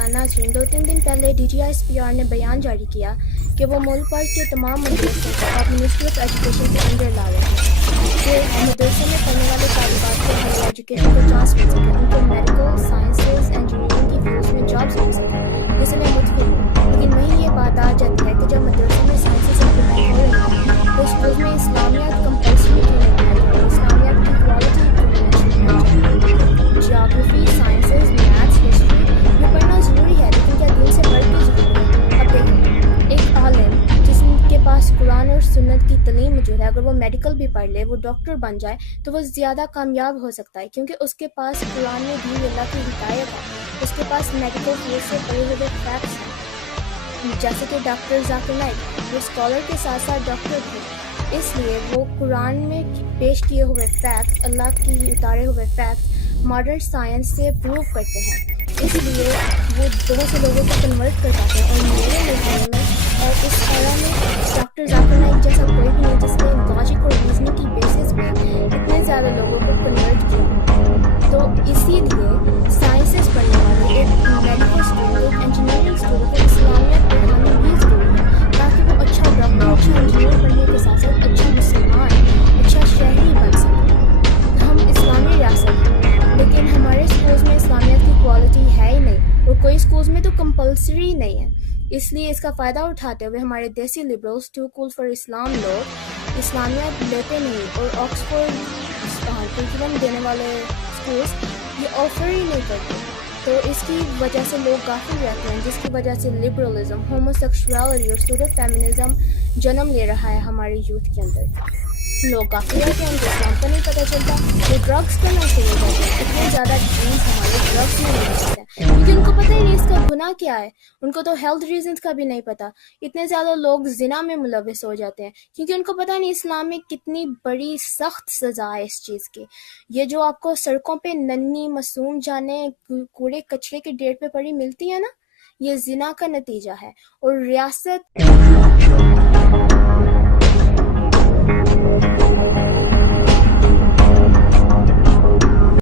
پاکستان ناظرین 2-3 دن پہلے DGISPR نے بیان جاری کیا کہ وہ ملک بھر کے تمام مدرسوں کو اب منسٹری آف ایجوکیشن کے انڈر لا رہے ہیں کہ مدرسوں میں پڑھنے والے طالبات کو ہائر ایجوکیشن کو چانس مل سکے، ان کو میڈیکل سائنسز انجینئرنگ کی فیلڈز میں جابس مل سکیں، جس سے میں متفق ہوں۔ لیکن وہیں یہ بات آ جاتی ہے کہ جب مدرسوں میں سائنسز امپلیمنٹ ہو رہی ہیں تو اسکولز میں اسلامیات کمپلسری کیوں نہیں بنائی جا رہی، اسلامیات کی کوالٹی کیوں نہیں اچھی بنائی جا رہی؟ جیوگرافی، سائنسز، میتھس، ہسٹری یہ پڑھنا ضروری ہے، لیکن کیا دین سے پڑھ کے ضروری ہے؟ اب دیکھیں، ایک عالم جس کے پاس قرآن اور سنت کی تعلیم موجود ہے، اگر وہ میڈیکل بھی پڑھ لے، وہ ڈاکٹر بن جائے تو وہ زیادہ کامیاب ہو سکتا ہے، کیونکہ اس کے پاس قرآن میں دی ہوئی اللہ کی ہدایت ہے، اس کے پاس میڈیکل فیلڈ سے پڑے ہوئے فیکٹس ہیں، جیسے کہ ڈاکٹر ذاکر نائک وہ اسکالر کے ساتھ ساتھ ڈاکٹر تھے، اس لیے وہ قرآن میں پیش کیے ہوئے فیکٹس، اللہ کی اتارے ہوئے فیکٹس ماڈرن سائنس سے پروو کرتے ہیں، اس لیے وہ بہت سے لوگوں کو کنورٹ کر پاتے ہیں۔ اور میرے نظریے میں اور اس ایرا میں ڈاکٹر ذاکر نائک جیسا کوئی بھی نہیں جس نے لاجک اور ریزننگ کی بیسس پہ اتنے زیادہ لوگوں کو کنورٹ کیا ہو۔ تو اسی لیے سائنسز پڑھنے والے ایک میڈیکل اسٹوڈنٹ، ایک انجینئرنگ اسٹوڈنٹ کو اسلامیات پڑھانی بھی ضروری ہے، تاکہ وہ اچھا ڈاکٹر، اچھا انجینئر بننے کے ساتھ ساتھ اچھا مسلمان، اچھا شہری بن سکے۔ ہم اسلامی ریاست ہیں، لیکن ہمارے اسکولز میں اسلامیات کی کوالٹی ہے ہی نہیں، اور کوئی اسکولز میں تو کمپلسری نہیں ہے۔ اس لیے اس کا فائدہ اٹھاتے ہوئے ہمارے دیسی لبرلز، ٹو کول فار اسلام لوگ اسلامیات لیتے نہیں، اور آکسفورڈ کرکولم دینے والے اسکولز یہ آفر ہی نہیں کرتے، تو اس کی وجہ سے لوگ غافل رہتے ہیں، جس کی وجہ سے لبرلزم، ہومو سیکشوالٹی اور سوڈو فیمنزم جنم لے رہا ہے ہمارے یوتھ کے اندر۔ لوگ غافل رہتے ہیں، ان کو اسلام کا نہیں پتہ چلتا، وہ ڈرگس کرنا شروع ہو جاتے ہیں، اتنے زیادہ ڈرینس ہمارے ڈرگس میں مل جاتے ہیں، کیونکہ ان کو پتہ ہی نہیں اس کا گناہ کیا ہے، ان کو تو ہیلتھ ریزنز کا بھی نہیں پتہ۔ اتنے زیادہ لوگ زنا میں ملوث ہو جاتے ہیں، کیونکہ ان کو پتہ نہیں اسلام میں کتنی بڑی سخت سزا ہے اس چیز کی۔ یہ جو آپ کو سڑکوں پہ ننھی معصوم جانیں کوڑے کچرے کے ڈھیر پہ پڑی ملتی ہے نا، یہ زنا کا نتیجہ ہے، اور ریاست